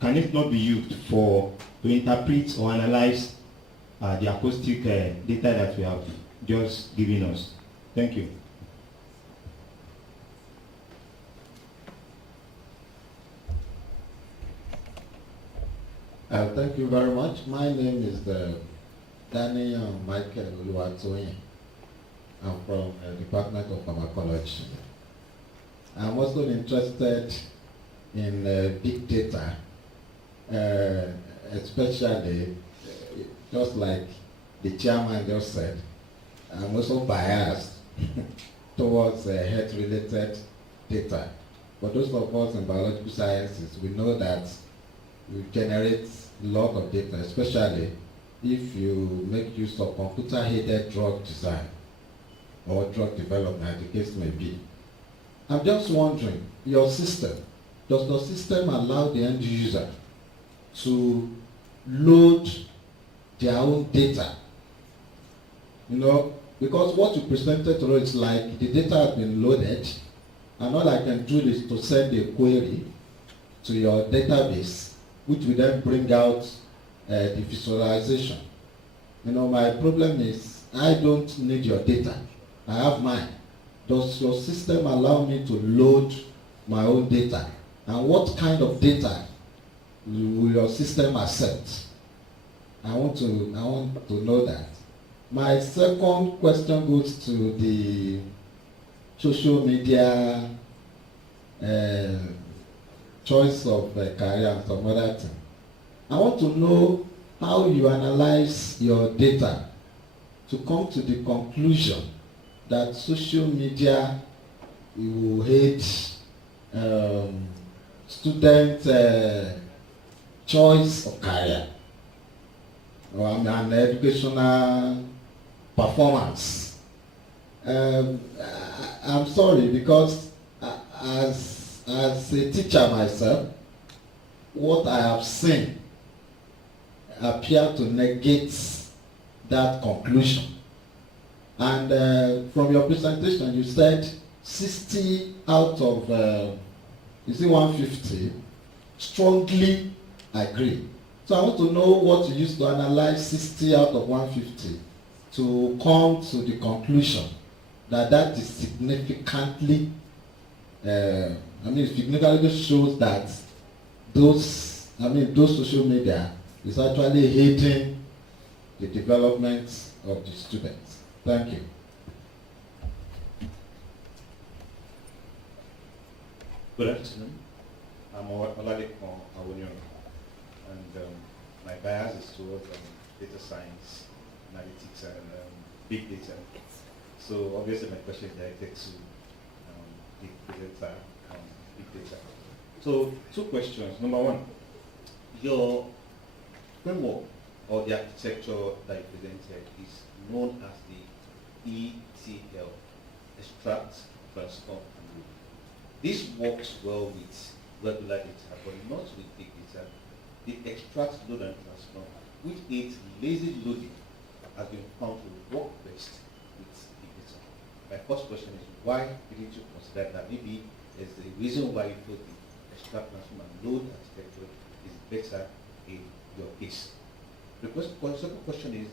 can it not be used to interpret or analyze the acoustic data that we have just given us? Thank you. Thank you very much. My name is Daniel Michael Oluwatoyin. I'm from the Department of Pharmacology. I'm also interested in big data, especially, just like the chairman just said, I'm also biased towards health-related data. For those of us in biological sciences, we know that we generate a lot of data, especially if you make use of computer-aided drug design or drug development, the case may be. I'm just wondering, your system, does the system allow the end user to load their own data? You know, because what you presented to us is like the data has been loaded, and all I can do is to send a query to your database, which will then bring out the visualization. You know, my problem is I don't need your data. I have mine. Does your system allow me to load my own data? And what kind of data will your system accept? I want to know that. My second question goes to the social media choice of career and some other thing. I want to know how you analyze your data to come to the conclusion that social media will aid student choice of career or an educational performance. I'm sorry, because as a teacher myself, what I have seen appear to negate that conclusion. And from your presentation, you said 60 out of 150 strongly agree. So I want to know what you used to analyze 60 out of 150 to come to the conclusion that that is significantly, significantly shows that those social media is actually aiding the development of the students. Thank you. Good afternoon. I'm Olalekan Awonion, and my bias is towards data science, analytics, and big data. So obviously my question is directed to the presenter, big data. So 2 questions. Number 1, your framework or the architecture that you presented is known as the ETL, extract, transform, and load. This works well with regular data, but not with big data. The extract, load, and transform, which aids lazy loading, has been found to work best with big data. My first question is, why didn't you consider that? Maybe there's a reason why you thought the extra classroom and load architecture is better in your case? The second question is,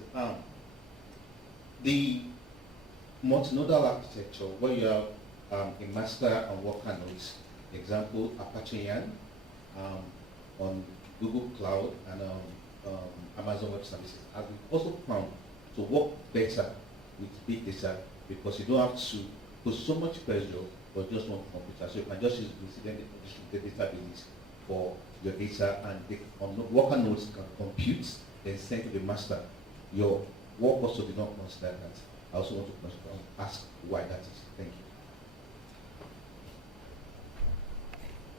the multinodal architecture where you have a master and worker nodes, example Apache Yarn on Google Cloud and Amazon Web Services, has been also found to work better with big data because you don't have to put so much pressure on just one computer. So you can just use distributed databases for your data, and the worker nodes can compute then send to the master. Your work also did not consider that. I also want to ask why that is. Thank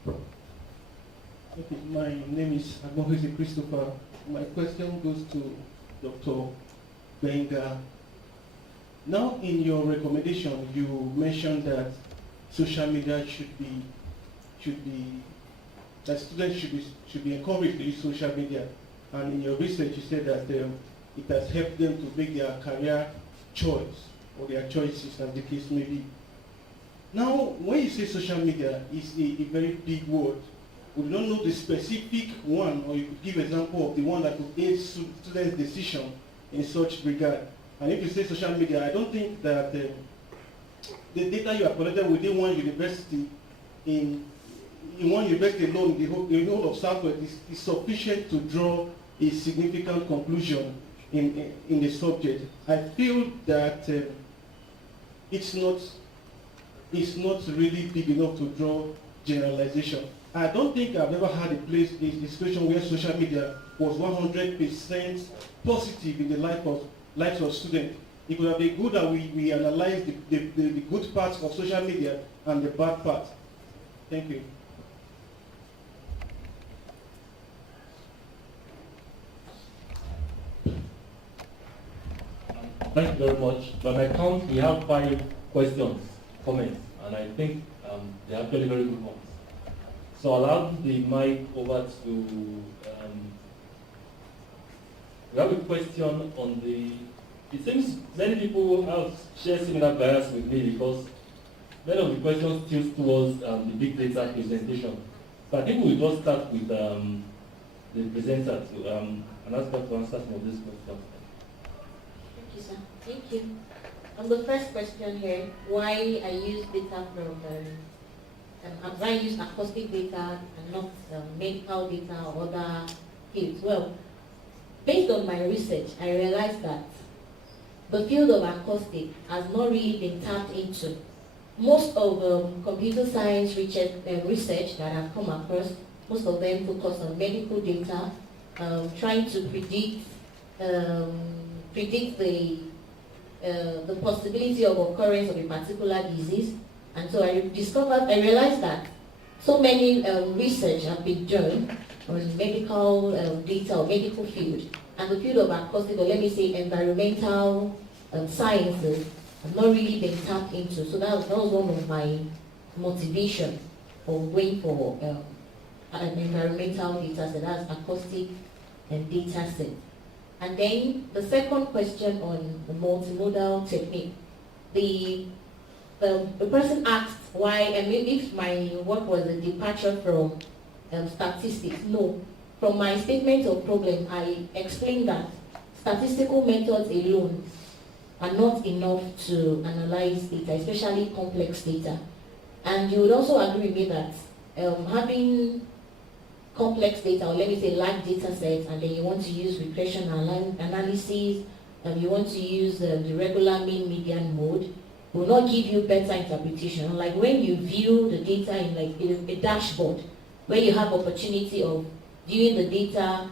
you. Okay, my name is Agbohese Christopher. My question goes to Dr. Benga. Now, in your recommendation, you mentioned that social media that students should be encouraged to use social media. And in your research, you said that it has helped them to make their career choice or their choices, as the case may be. Now, when you say social media, it's a very big word. We don't know the specific one, or you could give example of the one that could aid students' decision in such regard. And if you say social media, I don't think that the data you have collected within one university, in one university alone, the whole of Southwest is sufficient to draw a significant conclusion in the subject. I feel that it's not really big enough to draw generalization. I don't think I've ever had a situation where social media was 100% positive in the lives of students. It would have been good that we analyze the good parts of social media and the bad parts. Thank you. Thank you very much. By my count, we have 5 comments, and I think they are actually very good ones. So I'll have the mic over to, we have a question on the, it seems many people have shared similar bias with me because many of the questions tilt towards the big data presentation. So I think we'll just start with the presenter and ask her to answer some of these questions. Thank you, sir. Thank you. On the first question here, why I use data from, why I use acoustic data and not medical data or other fields. Well, based on my research, I realized that the field of acoustic has not really been tapped into. Most of computer science research that I've come across, most of them focus on medical data, trying to predict the possibility of occurrence of a particular disease. And so I realized that so many research have been done on medical data or medical field, and the field of acoustic, or let me say environmental sciences, have not really been tapped into. So that was one of my motivation of going for an environmental data set, that's acoustic and data set. And then the second question on the multimodal technique, the person asked why, if my work was a departure from statistics. No. From my statement of problem, I explained that statistical methods alone are not enough to analyze data, especially complex data. And you would also agree with me that having complex data, or let me say large data sets, and then you want to use regression analysis, you want to use the regular mean median mode, will not give you better interpretation. Like when you view the data in like a dashboard, where you have opportunity of viewing the data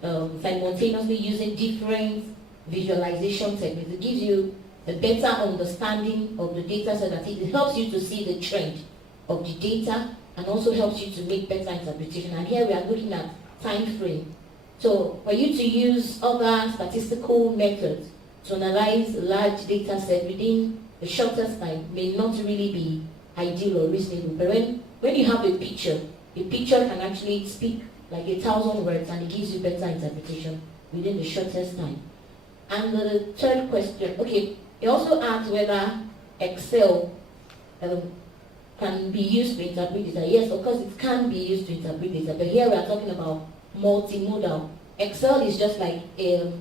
simultaneously using different visualization techniques, it gives you a better understanding of the data so that it helps you to see the trend of the data and also helps you to make better interpretation. And here we are looking at time frame. So for you to use other statistical methods to analyze large data set within the shortest time may not really be ideal or reasonable. But when you have a picture can actually speak like 1,000 words, and it gives you better interpretation within the shortest time. And the third question, okay, he also asked whether Excel can be used to interpret data. Yes, of course it can be used to interpret data, but here we are talking about multimodal. Excel is just like a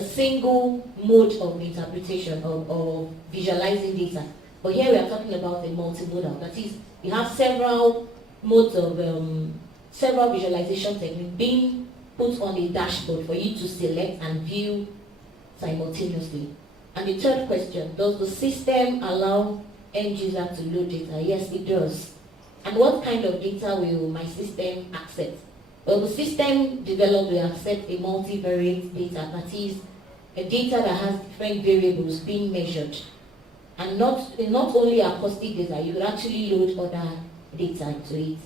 single mode of interpretation of visualizing data. But here we are talking about a multimodal. That is, you have several modes of, several visualization techniques being put on a dashboard for you to select and view simultaneously. And the third question, does the system allow end user to load data? Yes, it does. And what kind of data will my system accept? Well, the system developed will accept a multivariate data, that is, a data that has different variables being measured. And not only acoustic data, you could actually load other data into it.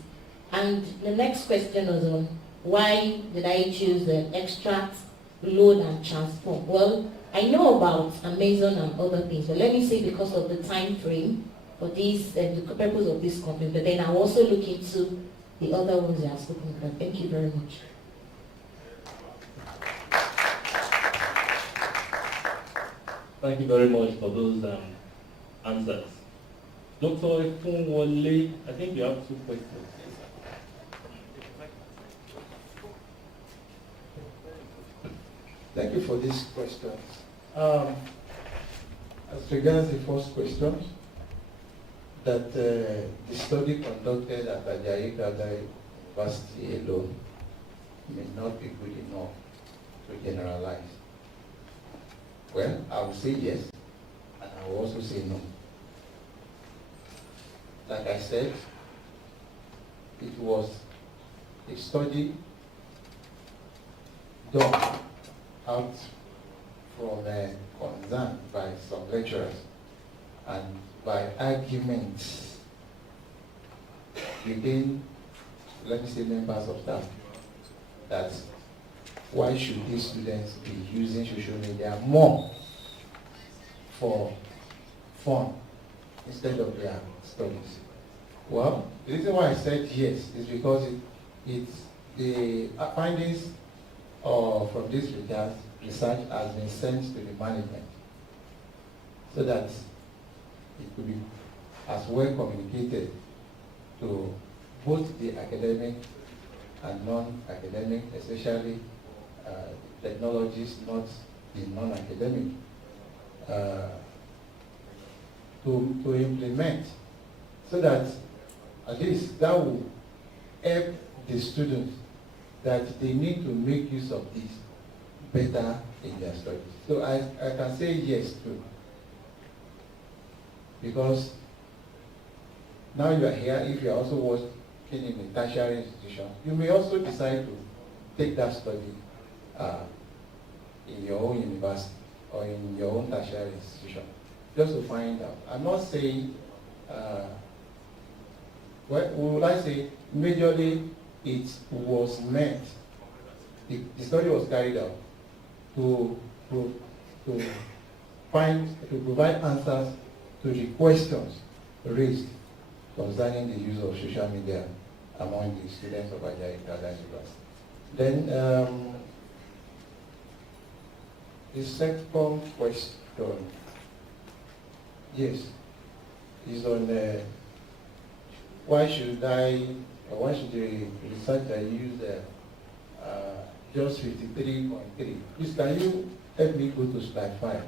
And the next question was on why did I choose extract, load, and transform? Well, I know about Amazon and other things, but let me say because of the time frame for this, the purpose of this conference, but then I'll also look into the other ones that I've spoken about. Thank you very much. Thank you very much for those answers. Dr. Efunwole, I think you have 2 questions. Thank you for these questions. As regards the first question, that the study conducted at AICTTRA University alone may not be good enough to generalize. Well, I will say yes, and I will also say no. Like I said, it was a study done out from a concern by some lecturers and by arguments within, let me say, members of staff, that why should these students be using social media more for fun instead of their studies? Well, the reason why I said yes is because the findings from this research has been sent to the management so that it could be as well communicated to both the academic and non-academic, especially technologies, not the non-academic, to implement, so that at least that will help the students that they need to make use of this better in their studies. So I can say yes too. Because now you are here, if you are also working in a tertiary institution, you may also decide to take that study in your own university or in your own tertiary institution, just to find out. I'm not saying, what would I say, majorly it was meant, the study was carried out to provide answers to the questions raised concerning the use of social media among the students of AICTTRA University. Then the second question, yes, is on why should the researcher use just 53.3? Please, can you help me go to slide 5?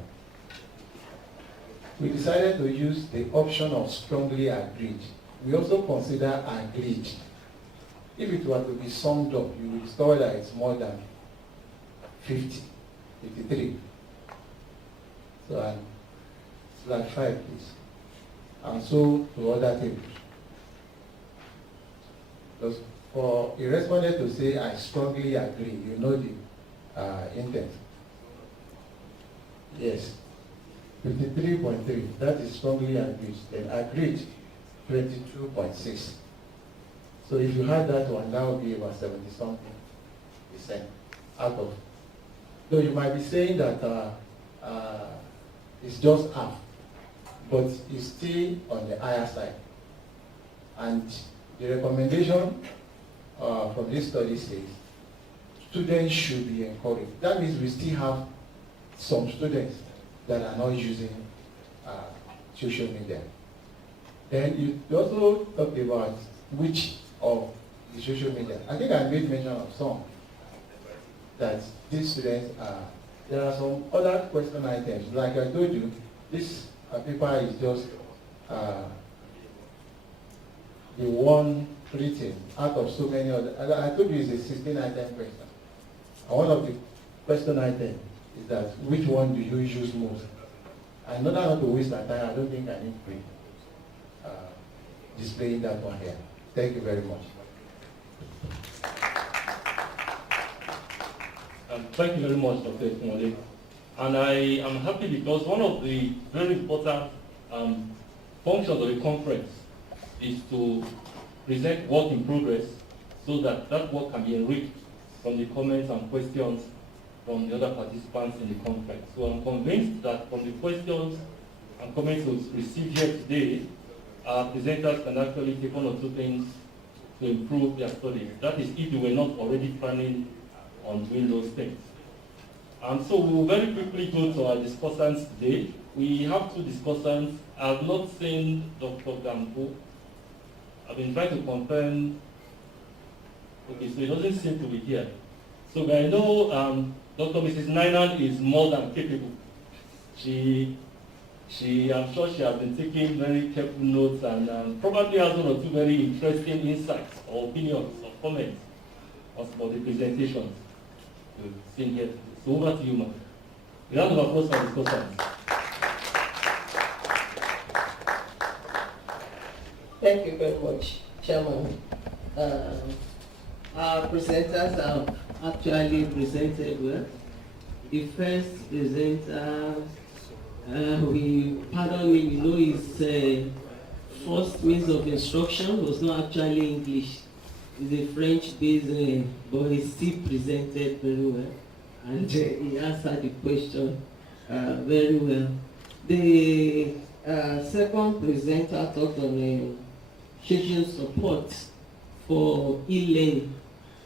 We decided to use the option of strongly agreed. We also consider agreed. If it were to be summed up, you will discover that it's more than 53. So, slide 5, please. And so to other tables. Because for a respondent to say, I strongly agree, you know the intent. Yes. 53.3, that is strongly agreed. Then agreed, 22.6. So if you had that one, that would be about 70-something% out of. So you might be saying that it's just half, but it's still on the higher side. And the recommendation from this study says students should be encouraged. That means we still have some students that are not using social media. Then you also talked about which of the social media. I think I made mention of some that these students are. There are some other question items. Like I told you, this paper is just the one written out of so many other. I told you it's a 16-item question. And one of the question items is that which one do you use most? And in order not to waste our time, I don't think I need to be displaying that one here. Thank you very much. Thank you very much, Dr. Ekumole. And I am happy because one of the very important functions of the conference is to present work in progress so that that work can be enriched from the comments and questions from the other participants in the conference. So I'm convinced that from the questions and comments we received here today, our presenters can actually take one or two things to improve their studies. That is, if they were not already planning on doing those things. So we will very quickly go to our discussants today. We have two discussants. I have not seen Dr. Gampo. I've been trying to confirm. Okay, so he doesn't seem to be here. So I know Dr. Mrs. Nainan is more than capable. I'm sure she has been taking very careful notes and probably has one or two very interesting insights or opinions or comments about the presentations we've seen here. So over to you, ma'am. Round of applause for discussants. Thank you very much, Chairman. Our presenters have actually presented well. The first presenter, pardon me, his first means of instruction was not actually English. He's a French-based, but he still presented very well. And he answered the question very well. The second presenter talked on social support for e-learning.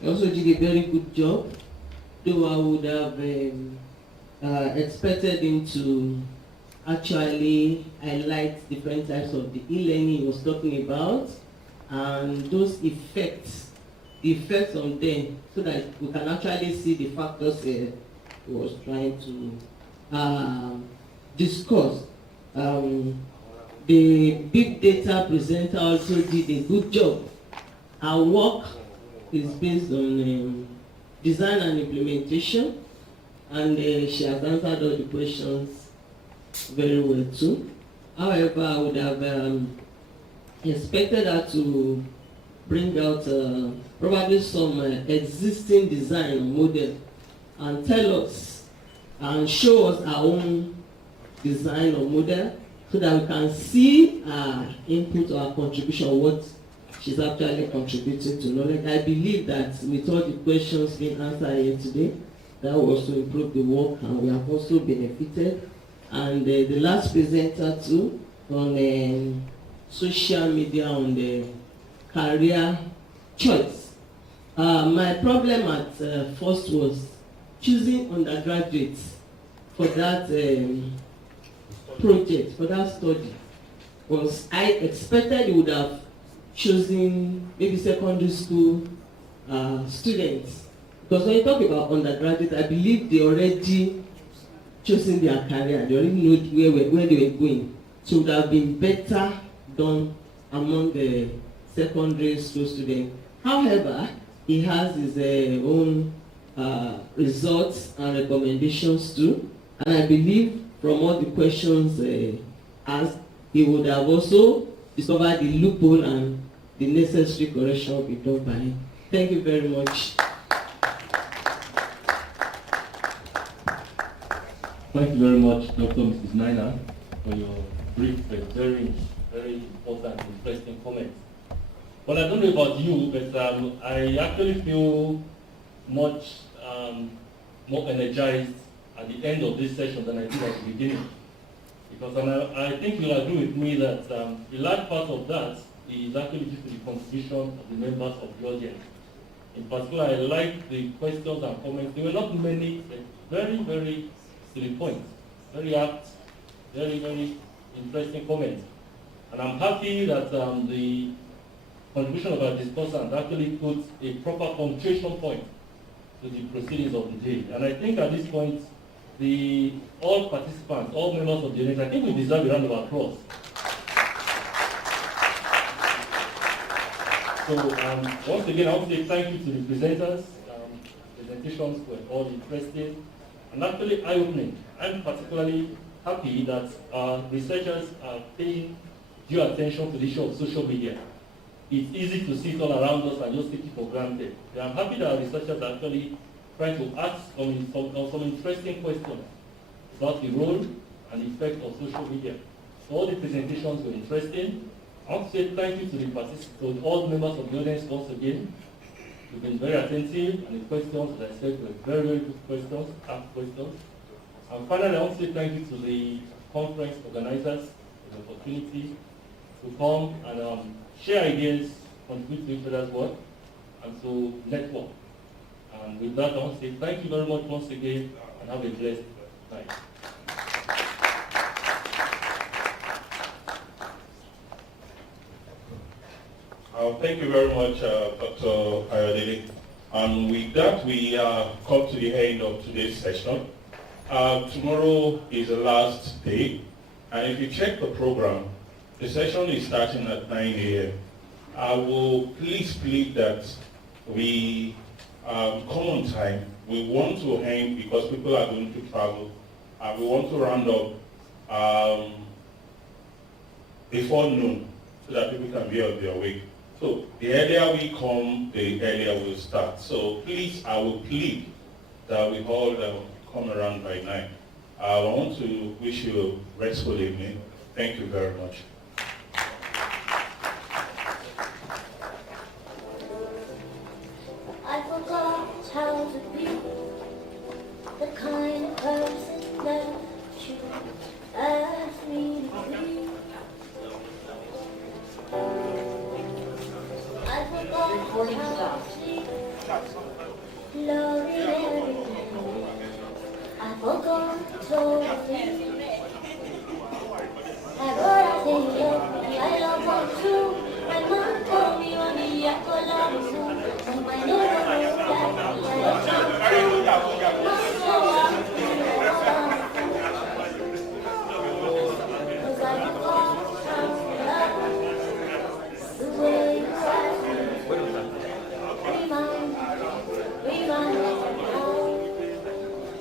He also did a very good job, though I would have expected him to actually highlight different types of the e-learning he was talking about and those effects, the effects on them, so that we can actually see the factors he was trying to discuss. The big data presenter also did a good job. Our work is based on design and implementation, and she has answered all the questions very well too. However, I would have expected her to bring out probably some existing design model and tell us and show us our own design or model so that we can see our input or our contribution, what she's actually contributing to knowledge. I believe that with all the questions being answered here today, that will also improve the work and we have also benefited. And the last presenter too on social media, on the career choice. My problem at first was choosing undergraduates for that project, for that study. Was I expected you would have chosen maybe secondary school students. Because when you talk about undergraduates, I believe they already chosen their career, they already know where they were going. So it would have been better done among the secondary school students. However, he has his own results and recommendations too. And I believe from all the questions asked, he would have also discovered the loophole and the necessary correction will be done by him. Thank you very much. Thank you very much, Dr. Mrs. Naina, for your brief but very, very important, interesting comments. Well, I don't know about you, but I actually feel much more energized at the end of this session than I did at the beginning. Because I think you'll agree with me that the large part of that is actually due to the contribution of the members of the audience. In particular, I like the questions and comments. There were not many, but very, very to the point. Very apt, very, very interesting comments. And I'm happy that the contribution of our discussant actually puts a proper punctuation point to the proceedings of the day. And I think at this point, all participants, all members of the audience, I think we deserve a round of applause. So once again, I want to say thank you to the presenters. Presentations were all interesting and actually eye-opening. I'm particularly happy that our researchers are paying due attention to the issue of social media. It's easy to see it all around us and just take it for granted. And I'm happy that our researchers are actually trying to ask some interesting questions about the role and effect of social media. So all the presentations were interesting. I want to say thank you to the participants, to all members of the audience once again. You've been very attentive, and the questions, as I said, were very, very good questions, asked questions. And finally, I want to say thank you to the conference organizers for the opportunity to come and share ideas, contribute to each other's work, and to network. And with that, I want to say thank you very much once again, and have a blessed night. Thank you very much, Dr. Ayodele. And with that, we come to the end of today's session. Tomorrow is the last day, and if you check the program, the session is starting at 9 a.m. I will please plead that we come on time. We want to end because people are going to travel. We want to round up before noon so that people can be on their way. So the earlier we come, the earlier we'll start. So please, I will plead that we all come around by 9. I want to wish you a restful evening. Thank you very much. I forgot how to be the kind of person that you asked me to be. I forgot how to sleep, loving everything. I forgot to